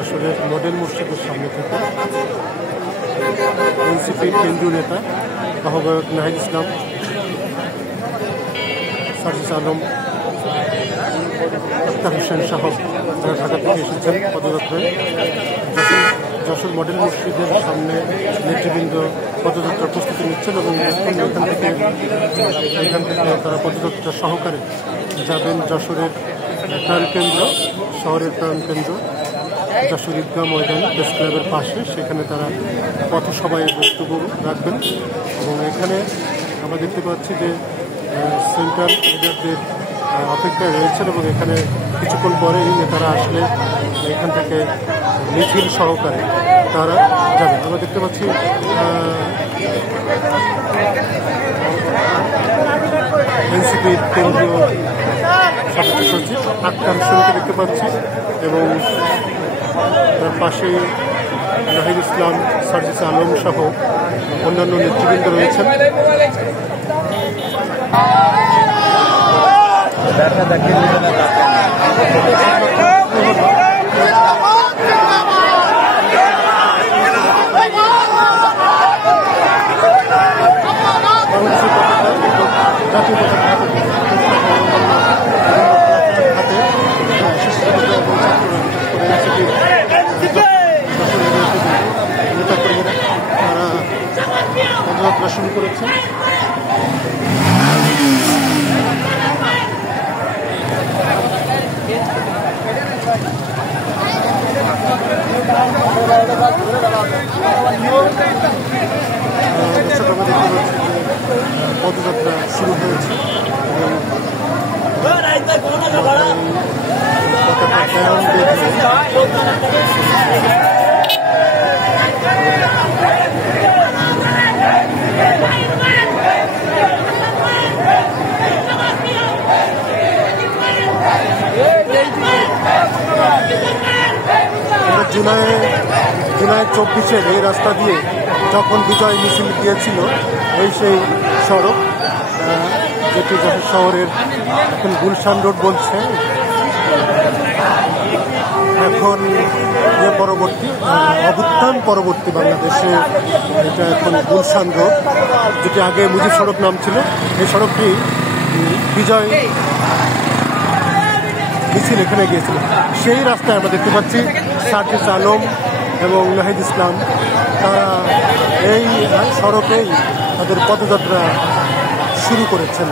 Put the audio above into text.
যশোরের মডেল মসজিদের সামনে থেকে এনসিপির কেন্দ্রীয় নেতা আহ্বায়ক নাহিদ ইসলাম, সার্জিস আলম, আক্তার হোসেন সহ যারা ঢাকা থেকে এসেছেন পদযাত্রায় যশোর মডেল মসজিদের সামনে নেতৃবৃন্দ পদযাত্রার প্রস্তুতি নিচ্ছেন এবং এখান থেকে তারা পদযাত্রা সহকারে যাবেন যশোরের প্রাণকেন্দ্র, শহরের প্রাণকেন্দ্র যশোর ঈদগাহ ময়দান প্রেস ক্লাবের পাশে। সেখানে তারা পথসভায় বক্তব্য রাখবেন এবং এখানে আমরা দেখতে পাচ্ছি যে সেন্ট্রাল লিডারদের অপেক্ষায় রয়েছেন এবং এখানে কিছুক্ষণ পরে নেতারা আসলে এখান থেকে মিছিল সহকারে তারা যাবেন। আমরা দেখতে পাচ্ছি এনসিপির কেন্দ্রীয় সদস্য সচিব আক্তার হোসেনকে দেখতে পাচ্ছি এবং তার পাশে নাহিদ ইসলাম, সার্জিস আলম সহ অন্যান্য নেতৃবৃন্দ রয়েছেন। পদযাত্রা শুরু করেছে। পদযাত্রা শুরু হয়েছে জুলাই 24-এর এই রাস্তা দিয়ে যখন বিজয় মিছিল গিয়েছিল সেই সড়ক যেটি যশোর শহরের এখন গুলশান রোড বলছে, এখন পরবর্তী অভ্যুত্থান পরবর্তী বাংলাদেশে এটা এখন গুলশান রোড, যেটি আগে মুজিব সড়ক নাম ছিল। এই সড়কটি বিজয় মিছিল এখানে গিয়েছিল। সেই রাস্তায় আমরা দেখতে পাচ্ছি সার্জিস আলম এবং নাহিদ ইসলাম তারা এই সড়কেই তাদের পদযাত্রা শুরু করেছেন।